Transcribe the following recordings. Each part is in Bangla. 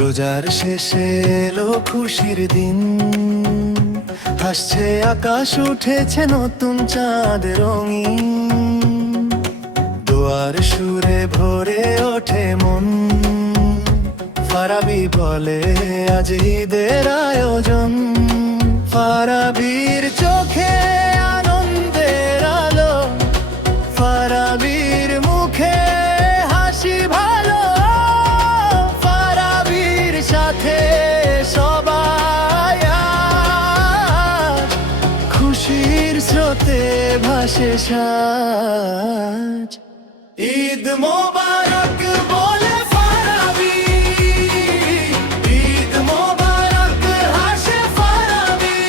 রোজার শেষে এলো খুশির দিন, হাসছে আকাশ, উঠেছে নতুন চাঁদ রঙিন। দোয়ার সুরে ভরে ওঠে মন, ফারাবি বলে আজ ঈদের আয়োজন। ফারাবির চোখে আনন্দের আলো, ফারাবির মুখে হাসি ভালো। ফারাবির সাথে সবাই আজ খুশির স্রোতে ভাসে সাজ। ঈদ মোবারক বলে ফারাবি, ঈদ মোবারক হাসে ফারাবি।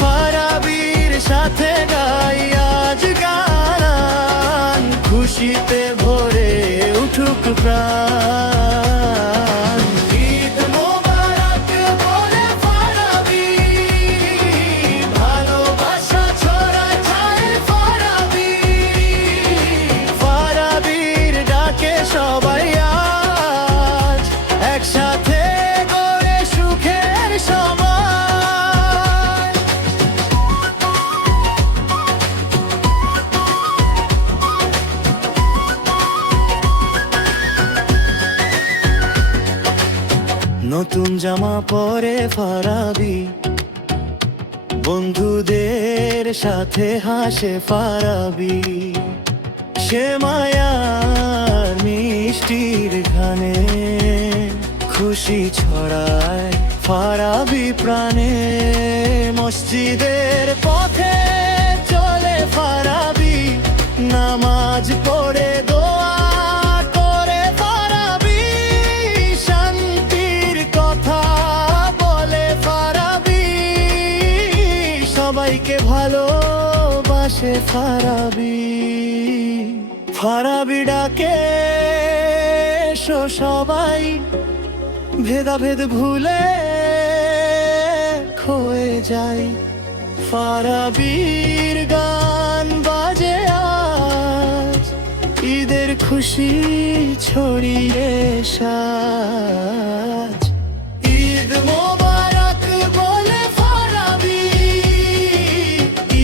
ফারাবির সাথে গাই আজ গান, খুশিতে ভরে উঠুক প্রাণ। ঈদ মোবারক বলে ফারাবি, ভালোবাসা ছড়ায় ছায় ফারাবি। ফারাবির ডাকে সবাই আজ একসাথে গড়ে সুখের সমাজ। নতুন জামা পরে ফারাবি, বন্ধুদের সাথে হাসে ফারাবি। সে মায়ার মিষ্টির ঘানে খুশি ছড়ায় ফারাবি প্রাণে। মসজিদের পথে চলে ফারাবি, নামাজ পড়ে দোয়া করে ফারাবি। শান্তির কথা বলে ফারাবি, সবাইকে ভালোবাসে ফারাবি। ফারাবি ডাকে এসো সবাই, ভেদাভেদ ভুলে খোয়ে যাই। ফারাবির গান বাজে আজ, ঈদের খুশি ছড়িয়ে সাজ। ঈদ মোবারক বলে ফারাবি,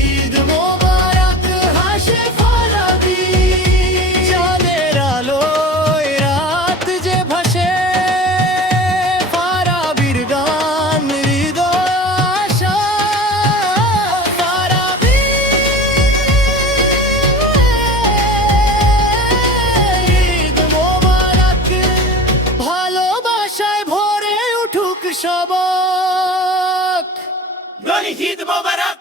ঈদ মোবারক হাসে ফারাবি। চাঁদের আলোয় রাত যে ভাসে, ফারাবির গান হৃদয় আশা। ফারাবি ঈদ মোবারক, ভালোবাসায় ভরে উঠুক সবক। ঈদ মোবারক।